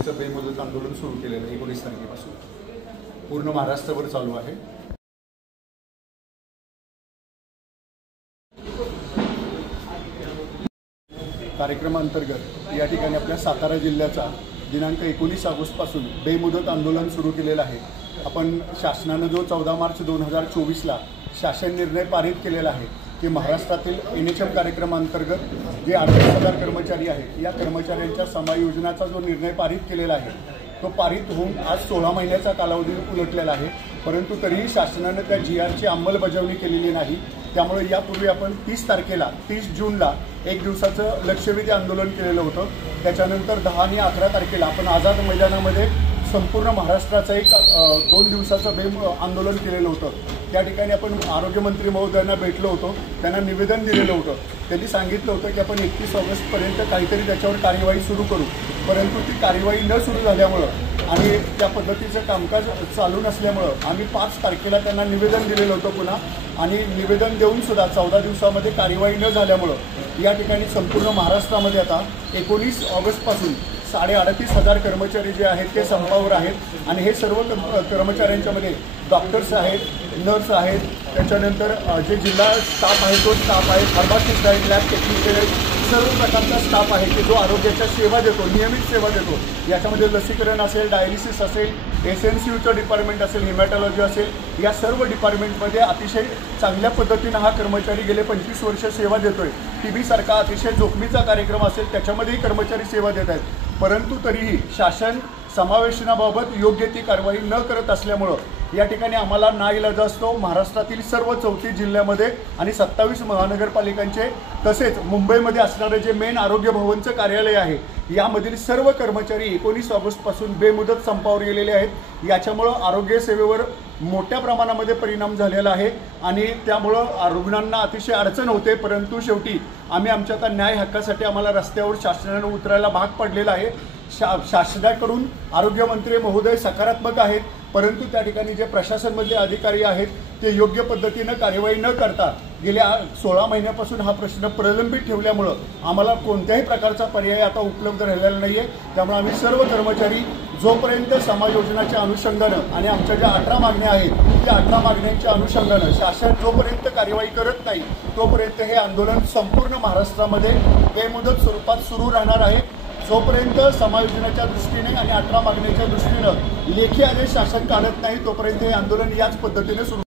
दिवसाचं बेमुदत आंदोलन सुरू केलेलं आहे 19 तारखेपासून पूर्ण महाराष्ट्रभर चालू आहे। कार्यक्रमांतर्गत या ठिकाणी आपल्या सातारा जिल्ह्याचा दिनांक 19 ऑगस्टपासून बेमुदत आंदोलन सुरू केलेलं आहे। आपण शासनाने जो 14 मार्च 2024ला शासन निर्णय पारित केलेला आहे की महाराष्ट्रातील NHM कार्यक्रमांतर्गत जे 38,000 कर्मचारी आहेत या कर्मचाऱ्यांच्या समायोजनाचा जो निर्णय पारित केलेला आहे तो पारित होऊन आज 16 महिन्याचा कालावधी उलटलेला आहे, परंतु तरीही शासनाने त्या GRची अंमलबजावणी केलेली नाही। त्यामुळे यापूर्वी आपण 30 जूनला एक दिवसाचं लक्षवेधी आंदोलन केलेलं होतं। त्याच्यानंतर 10 आणि 11 तारखेला आपण आझाद मैदानामध्ये संपूर्ण महाराष्ट्राचं एक 2 दिवसाचं आंदोलन केलेलं होतं। त्या ठिकाणी आपण आरोग्यमंत्री महोदयांना भेटलो होतो, त्यांना निवेदन दिलेलं होतं। त्यांनी सांगितलं होतं की आपण 31 ऑगस्टपर्यंत काहीतरी त्याच्यावर कार्यवाही सुरू करू, परंतु ती कार्यवाही न सुरू झाल्यामुळं आणि त्या पद्धतीचं कामकाज चालू नसल्यामुळं आम्ही 5 तारखेला त्यांना निवेदन दिलेलं होतं पुन्हा, आणि निवेदन देऊन सुद्धा 14 दिवसामध्ये कार्यवाही न झाल्यामुळं या ठिकाणी संपूर्ण महाराष्ट्रामध्ये आता 19 ऑगस्टपासून 38,500 कर्मचारी जे आहेत ते संपावर आहेत। आणि हे सर्व कर्मचाऱ्यांच्यामध्ये डॉक्टर्स आहेत, नर्स आहेत, त्याच्यानंतर जे जिल्हा स्टाफ आहे तो स्टाफ आहे, फार्मासिस्ट आहेत, लॅब टेक्निशियन आहेत, सर्व प्रकारचा स्टाफ आहे की जो आरोग्याच्या सेवा देतो, नियमित सेवा देतो। याच्यामध्ये लसीकरण असेल, डायलिसिस असेल, SNCUचं डिपार्टमेंट असेल, हेमॅटॉलॉजी असेल, या सर्व डिपार्टमेंटमध्ये अतिशय चांगल्या पद्धतीनं हा कर्मचारी गेले 25 वर्ष सेवा देतोय। TB सारखा अतिशय जोखमीचा कार्यक्रम असेल त्याच्यामध्येही कर्मचारी सेवा देत आहेत, परंतु तरीही शासन समावेशनाबाबत योग्य ती कारवाई न करत असल्यामुळं या ठिकाणी आम्हाला नाईलाज असतो महाराष्ट्रातील सर्व 34 जिल्ह्यामध्ये आणि 27 महानगरपालिकांचे तसेच मुंबईमध्ये असणारे जे मेन आरोग्य भवनचं कार्यालय आहे यामधील सर्व कर्मचारी 19 ऑगस्टपासून बेमुदत संपावर गेलेले आहेत। याच्यामुळं आरोग्य सेवेवर मोठ्या प्रमाणामध्ये परिणाम झालेला आहे आणि त्यामुळं रुग्णांना अतिशय अडचण होते, परंतु शेवटी आम्ही आमच्या त्या न्याय हक्कासाठी आम्हाला रस्त्यावर शासनाने उतरायला भाग पडलेला आहे। शासनाकडून आरोग्यमंत्री महोदय सकारात्मक आहेत, परंतु त्या ठिकाणी जे प्रशासनमधले अधिकारी आहेत ते योग्य पद्धतीनं कार्यवाही न करता गेल्या 16 महिन्यापासून हा प्रश्न प्रलंबित ठेवल्यामुळं आम्हाला कोणत्याही प्रकारचा पर्याय आता उपलब्ध राहिलेला नाही आहे। त्यामुळे आम्ही सर्व कर्मचारी जोपर्यंत समायोजनाच्या अनुषंगानं आणि आमच्या ज्या 18 मागण्या आहेत त्या 18 मागण्यांच्या अनुषंगानं शासन जोपर्यंत कार्यवाही करत नाही तोपर्यंत हे आंदोलन संपूर्ण महाराष्ट्रामध्ये बेमुदत स्वरूपात सुरू राहणार आहे। जोपर्यंत समायोजनाच्या दृष्टीने आणि 18 मागण्यांच्या दृष्टीनं लेखी आदेश शासन काढत नाही तोपर्यंत हे आंदोलन याच पद्धतीने सुरू